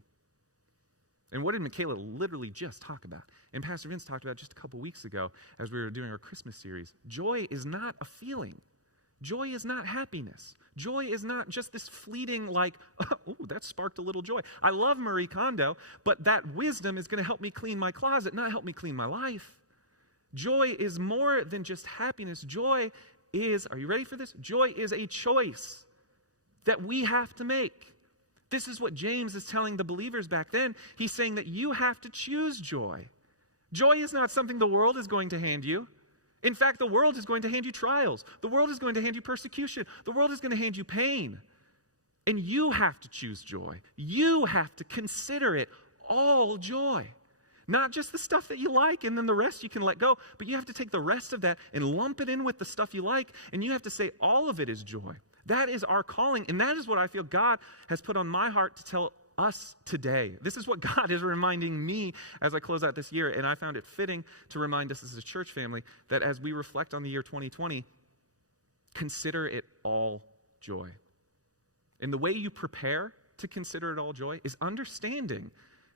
And what did Michaela literally just talk about? And Pastor Vince talked about just a couple weeks ago as we were doing our Christmas series. Joy is not a feeling. Joy is not happiness. Joy is not just this fleeting like, oh, that sparked a little joy. I love Marie Kondo, but that wisdom is going to help me clean my closet, not help me clean my life. Joy is more than just happiness. Joy is, are you ready for this? Joy is a choice that we have to make. This is what James is telling the believers back then. He's saying that you have to choose joy. Joy is not something the world is going to hand you. In fact, the world is going to hand you trials. The world is going to hand you persecution. The world is going to hand you pain. And you have to choose joy. You have to consider it all joy. Not just the stuff that you like and then the rest you can let go, but you have to take the rest of that and lump it in with the stuff you like, and you have to say all of it is joy. That is our calling, and that is what I feel God has put on my heart to tell us today. This is what God is reminding me as I close out this year, and I found it fitting to remind us as a church family that as we reflect on the year 2020, consider it all joy. And the way you prepare to consider it all joy is understanding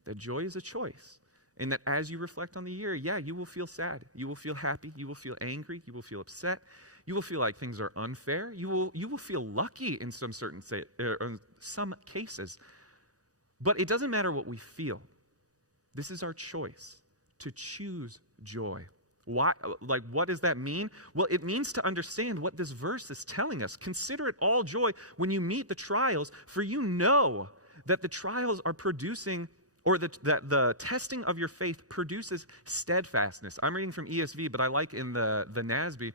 that joy is a choice, and that as you reflect on the year, yeah, you will feel sad, you will feel happy, you will feel angry, you will feel upset, You will feel like things are unfair. You will feel lucky in some some cases. But it doesn't matter what we feel. This is our choice to choose joy. Why? Like, what does that mean? Well, it means to understand what this verse is telling us. Consider it all joy when you meet the trials, for you know that the trials are producing, or that the testing of your faith produces steadfastness. I'm reading from ESV, but I like in the NASB,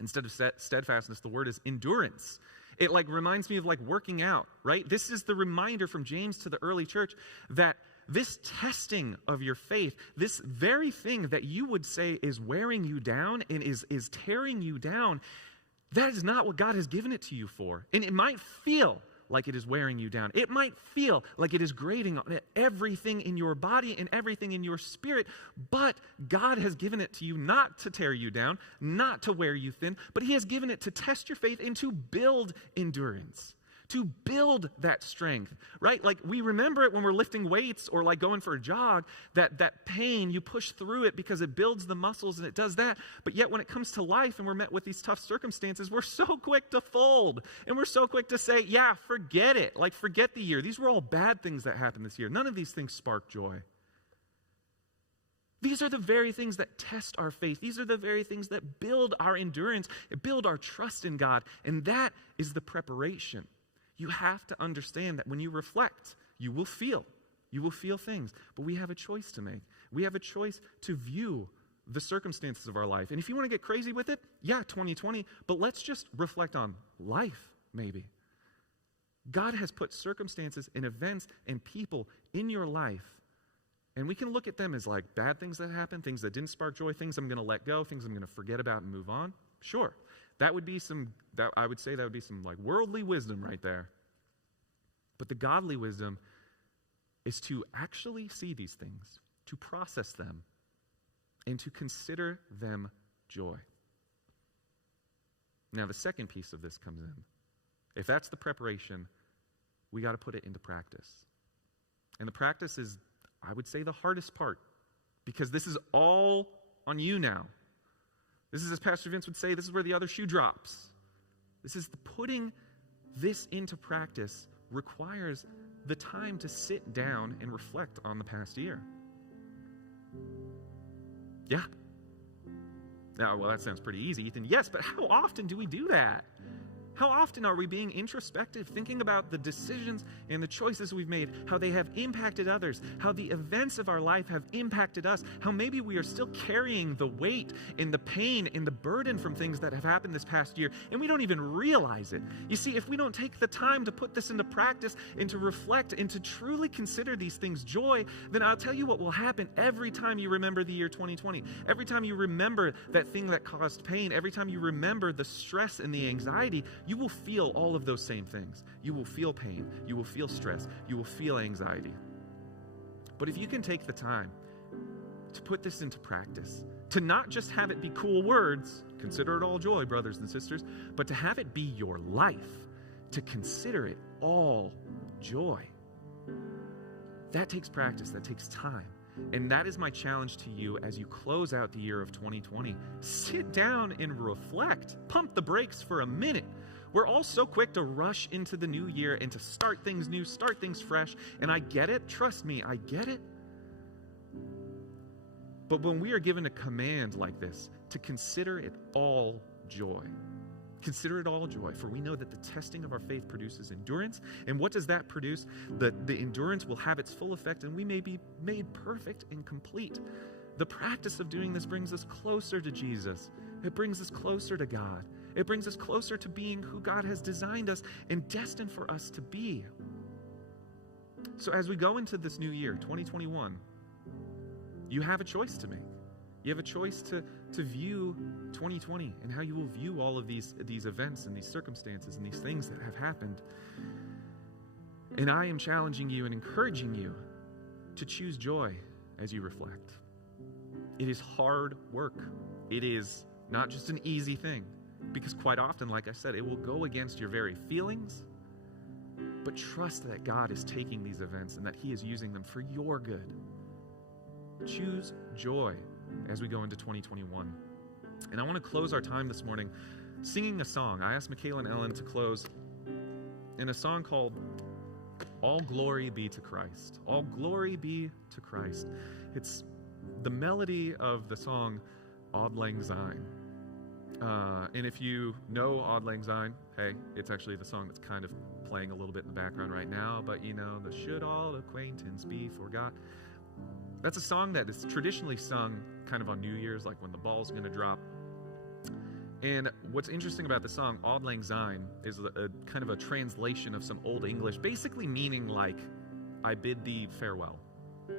instead of steadfastness, the word is endurance. It like reminds me of like working out, right? This is the reminder from James to the early church that this testing of your faith, this very thing that you would say is wearing you down and is tearing you down, that is not what God has given it to you for. And it might feel like it is wearing you down. It might feel like it is grating on everything in your body and everything in your spirit, but God has given it to you not to tear you down, not to wear you thin, but He has given it to test your faith and to build endurance, to build that strength, right? Like we remember it when we're lifting weights or like going for a jog, that pain, you push through it because it builds the muscles and it does that. But yet when it comes to life and we're met with these tough circumstances, we're so quick to fold and we're so quick to say, yeah, forget it. Like forget the year. These were all bad things that happened this year. None of these things spark joy. These are the very things that test our faith. These are the very things that build our endurance, build our trust in God. And that is the preparation. You have to understand that when you reflect, you will feel things, but we have a choice to make. We have a choice to view the circumstances of our life. And if you want to get crazy with it, yeah, 2020, but let's just reflect on life, maybe. God has put circumstances and events and people in your life, and we can look at them as like bad things that happen, things that didn't spark joy, things I'm going to let go, things I'm going to forget about and move on. Sure. I would say that would be some like worldly wisdom right there. But the godly wisdom is to actually see these things, to process them, and to consider them joy. Now, the second piece of this comes in. If that's the preparation, we got to put it into practice. And the practice is, I would say, the hardest part, because this is all on you now. This is, as Pastor Vince would say, this is where the other shoe drops. This is putting this into practice requires the time to sit down and reflect on the past year. Yeah. Now, well, that sounds pretty easy, Ethan. Yes, but how often do we do that? How often are we being introspective, thinking about the decisions and the choices we've made, how they have impacted others, how the events of our life have impacted us, how maybe we are still carrying the weight and the pain and the burden from things that have happened this past year, and we don't even realize it. You see, if we don't take the time to put this into practice and to reflect and to truly consider these things joy, then I'll tell you what will happen every time you remember the year 2020. Every time you remember that thing that caused pain, every time you remember the stress and the anxiety, you will feel all of those same things. You will feel pain. You will feel stress. You will feel anxiety. But if you can take the time to put this into practice, to not just have it be cool words, consider it all joy, brothers and sisters, but to have it be your life, to consider it all joy. That takes practice. That takes time. And that is my challenge to you as you close out the year of 2020. Sit down and reflect. Pump the brakes for a minute. We're all so quick to rush into the new year and to start things new, start things fresh. And I get it. Trust me, I get it. But when we are given a command like this, to consider it all joy. Consider it all joy, for we know that the testing of our faith produces endurance. And what does that produce? The endurance will have its full effect, and we may be made perfect and complete. The practice of doing this brings us closer to Jesus. It brings us closer to God. It brings us closer to being who God has designed us and destined for us to be. So as we go into this new year, 2021, you have a choice to make. You have a choice to view 2020 and how you will view all of these events and these circumstances and these things that have happened. And I am challenging you and encouraging you to choose joy as you reflect. It is hard work. It is not just an easy thing, because quite often, like I said, it will go against your very feelings. But trust that God is taking these events and that He is using them for your good. Choose joy as we go into 2021. And I want to close our time this morning singing a song. I asked Michaela and Ellen to close in a song called All Glory Be to Christ. All glory be to Christ. It's the melody of the song Auld Lang Syne. And if you know Auld Lang Syne, hey, it's actually the song that's kind of playing a little bit in the background right now, but you know, the should all acquaintance be forgot. That's a song that is traditionally sung kind of on New Year's, like when the ball's going to drop. And what's interesting about the song, Auld Lang Syne, is a kind of a translation of some Old English, basically meaning like, I bid thee farewell.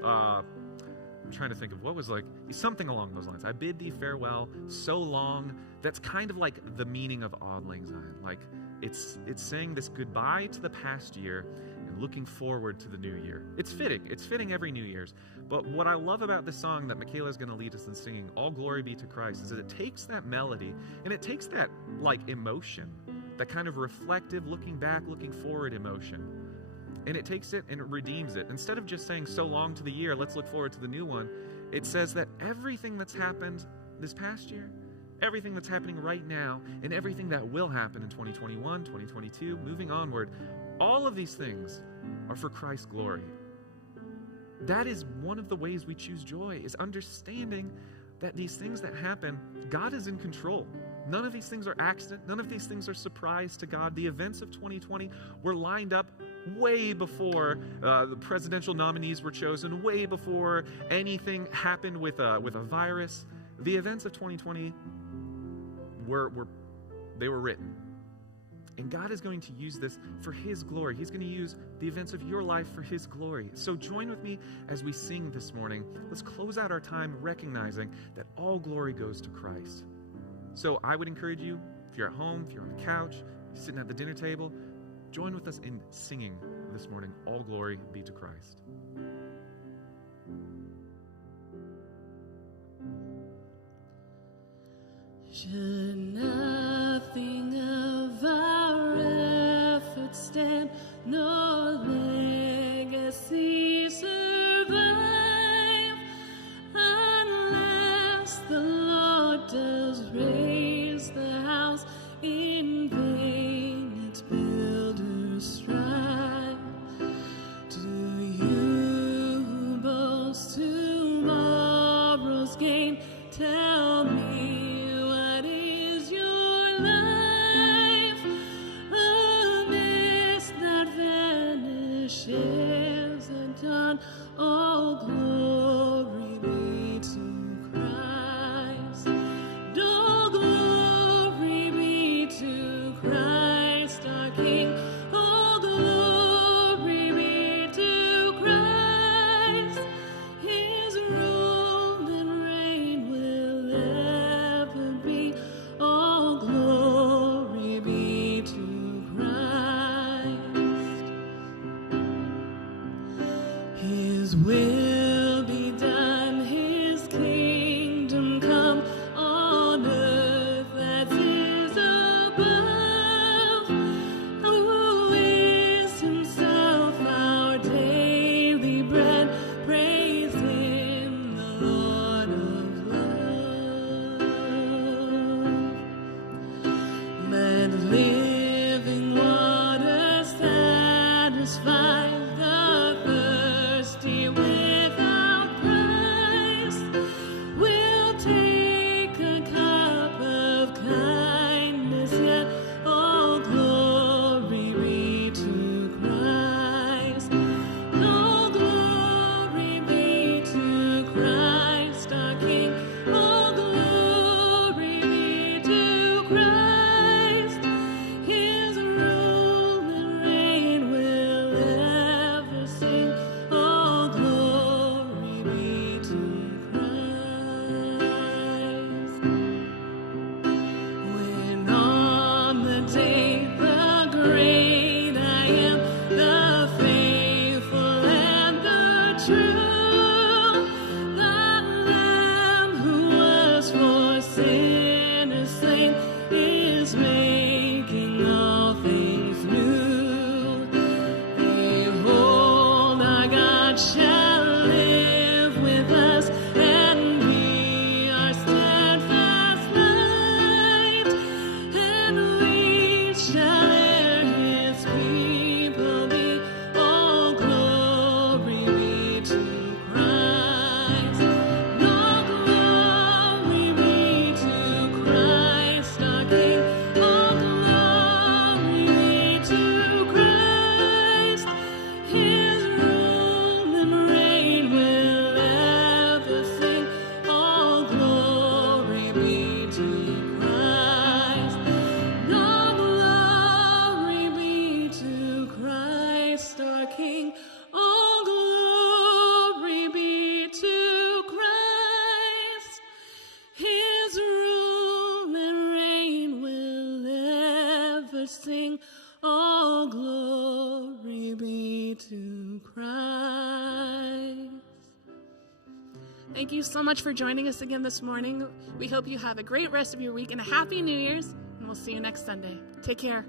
I'm trying to think of what was like, something along those lines. I bid thee farewell, so long. That's kind of like the meaning of Auld Lang Syne. Like, it's saying this goodbye to the past year and looking forward to the new year. It's fitting. It's fitting every New Year's. But what I love about this song that Michaela is going to lead us in singing, All Glory Be to Christ, is that it takes that melody and it takes that like emotion, that kind of reflective, looking back, looking forward emotion, and it takes it and it redeems it. Instead of just saying so long to the year, let's look forward to the new one, it says that everything that's happened this past year, everything that's happening right now, and everything that will happen in 2021, 2022, moving onward, all of these things are for Christ's glory. That is one of the ways we choose joy, is understanding that these things that happen, God is in control. None of these things are accident. None of these things are surprise to God. The events of 2020 were lined up way before the presidential nominees were chosen, way before anything happened with a virus. The events of 2020 were written. And God is going to use this for His glory. He's going to use the events of your life for His glory. So join with me as we sing this morning. Let's close out our time recognizing that all glory goes to Christ. So I would encourage you, if you're at home, if you're on the couch, sitting at the dinner table, join with us in singing this morning, All Glory Be to Christ. Should nothing of our efforts stand, no legacy survive, unless the Lord does raise the house, in vain its builders strive. Do you boast tomorrow's gain? Tell me, what is your forever sing, all glory be to Christ. Thank you so much for joining us again this morning. We hope you have a great rest of your week and a happy New Year's, and we'll see you next Sunday. Take care.